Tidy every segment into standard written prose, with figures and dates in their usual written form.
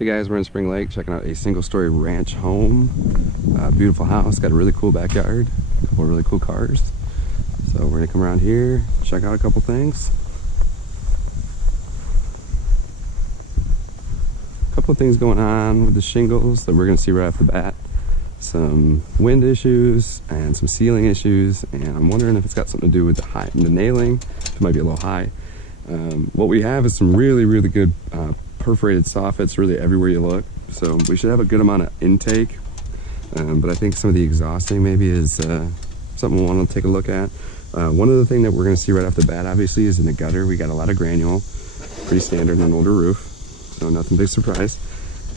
Hey guys, we're in Spring Lake checking out a single-story ranch home. Beautiful house, got a really cool backyard, a couple of really cool cars. So we're gonna come around here, check out a couple things. A couple of things going on with the shingles that we're gonna see right off the bat. Some wind issues and some ceiling issues, and I'm wondering if it's got something to do with the nailing. It might be a little high. What we have is some really good perforated soffits really everywhere you look, so we should have a good amount of intake, but I think some of the exhausting maybe is something we'll want to take a look at. One other thing that we're going to see right off the bat obviously is in the gutter. We got a lot of granule, pretty standard on an older roof, so nothing big surprise.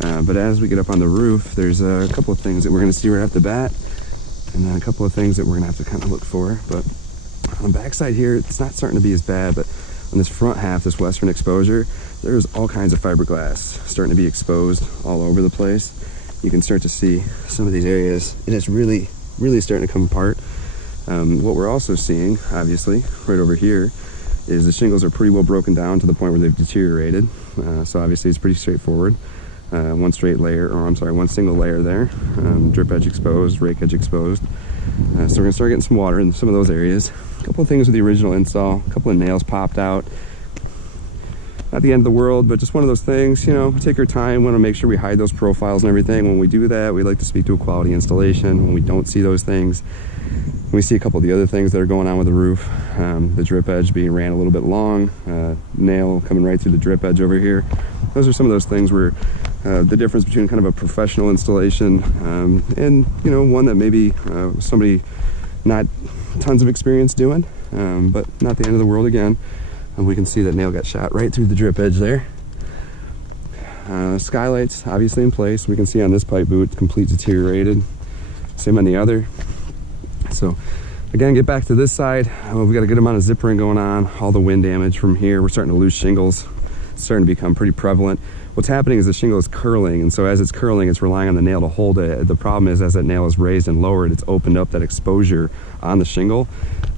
But as we get up on the roof, there's a couple of things that we're going to see right off the bat, and then a couple of things that we're going to have to kind of look for. But on the backside here, it's not starting to be as bad, but on this front half, this western exposure, there's all kinds of fiberglass starting to be exposed all over the place. You can start to see some of these areas, and it's really starting to come apart. What we're also seeing, obviously, right over here, is the shingles are pretty well broken down to the point where they've deteriorated. So obviously it's pretty straightforward. One single layer there, drip edge exposed, rake edge exposed. So we're gonna start getting some water in some of those areas. A couple of things with the original install, a couple of nails popped out. Not the end of the world, but just one of those things, you know, take our time, want to make sure we hide those profiles and everything. When we do that, we like to speak to a quality installation. When we don't see those things, we see a couple of the other things that are going on with the roof. The drip edge being ran a little bit long, nail coming right through the drip edge over here. Those are some of those things where the difference between kind of a professional installation and, you know, one that maybe somebody not tons of experience doing, but not the end of the world again. And we can see that nail got shot right through the drip edge there. Skylights obviously in place. We can see on this pipe boot, complete deteriorated. Same on the other. So again, get back to this side. We've got a good amount of zippering going on. All the wind damage from here. We're starting to lose shingles. It's starting to become pretty prevalent. What's happening is the shingle is curling, and so as it's curling, it's relying on the nail to hold it. The problem is, as that nail is raised and lowered, it's opened up that exposure on the shingle.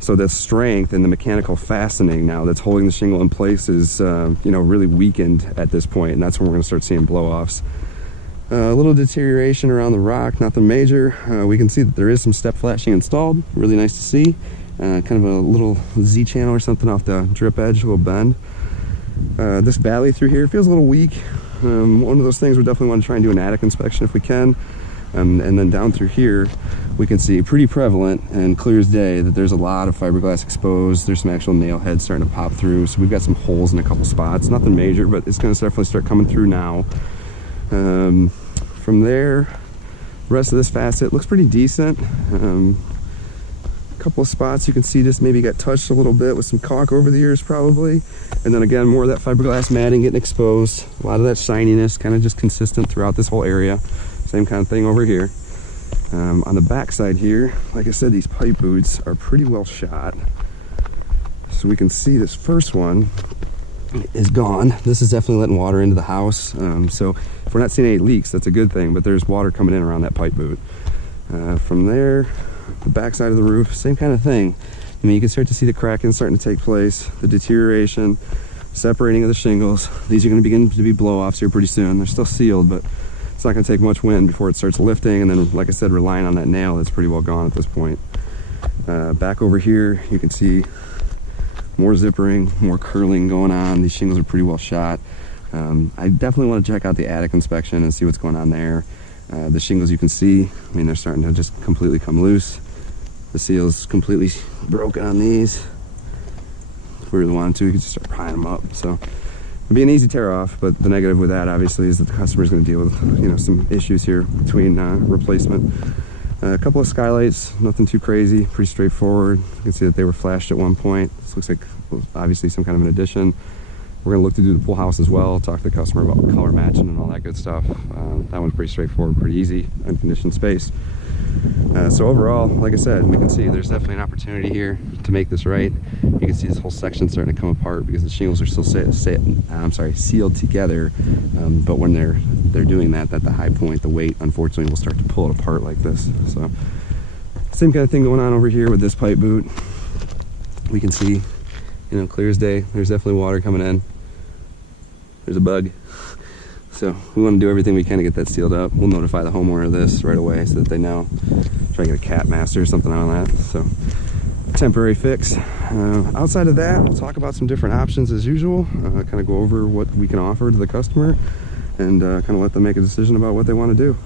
So the strength and the mechanical fastening now that's holding the shingle in place is, you know, really weakened at this point, and that's when we're going to start seeing blow-offs. A little deterioration around the rock, nothing major. We can see that there is some step flashing installed. Really nice to see. Kind of a little Z-channel or something off the drip edge, a little bend. This valley through here feels a little weak. One of those things we definitely want to try and do an attic inspection if we can. And then down through here, we can see pretty prevalent and clear as day that there's a lot of fiberglass exposed. There's some actual nail heads starting to pop through. So we've got some holes in a couple spots. Nothing major, but it's going to definitely start coming through now. From there, the rest of this facet looks pretty decent. Couple of spots you can see just maybe got touched a little bit with some caulk over the years probably, and then again more of that fiberglass matting getting exposed, a lot of that shininess kind of just consistent throughout this whole area. Same kind of thing over here. On the back side here, like I said, these pipe boots are pretty well shot, so we can see this first one is gone. This is definitely letting water into the house, so if we're not seeing any leaks, that's a good thing, but there's water coming in around that pipe boot. From there, the back side of the roof, same kind of thing. I mean, you can start to see the cracking starting to take place, the deterioration, separating of the shingles. These are going to begin to be blow-offs here pretty soon. They're still sealed, but it's not going to take much wind before it starts lifting, and then, like I said, relying on that nail that's pretty well gone at this point. Back over here, you can see more zippering, more curling going on. These shingles are pretty well shot. I definitely want to check out the attic inspection and see what's going on there. The shingles you can see, I mean, they're starting to just completely come loose. The seal's completely broken on these. If we really wanted to, we could just start prying them up. So it'd be an easy tear off, but the negative with that obviously is that the customer's going to deal with, you know, some issues here between replacement. A couple of skylights, nothing too crazy, pretty straightforward. You can see that they were flashed at one point. This looks like obviously some kind of an addition. We're going to look to do the full house as well, talk to the customer about color matching and all that good stuff. That one's pretty straightforward, pretty easy, unconditioned space. So overall, like I said, we can see there's definitely an opportunity here to make this right. You can see this whole section starting to come apart because the shingles are still sealed together. But when they're doing that, at the high point, the weight unfortunately will start to pull it apart like this. So same kind of thing going on over here with this pipe boot. We can see, you know, clear as day, there's definitely water coming in. There's a bug. So we want to do everything we can to get that sealed up. We'll notify the homeowner of this right away so that they know. Try to get a cat master or something on that. So temporary fix. Outside of that, we'll talk about some different options as usual. Kind of go over what we can offer to the customer and kind of let them make a decision about what they want to do.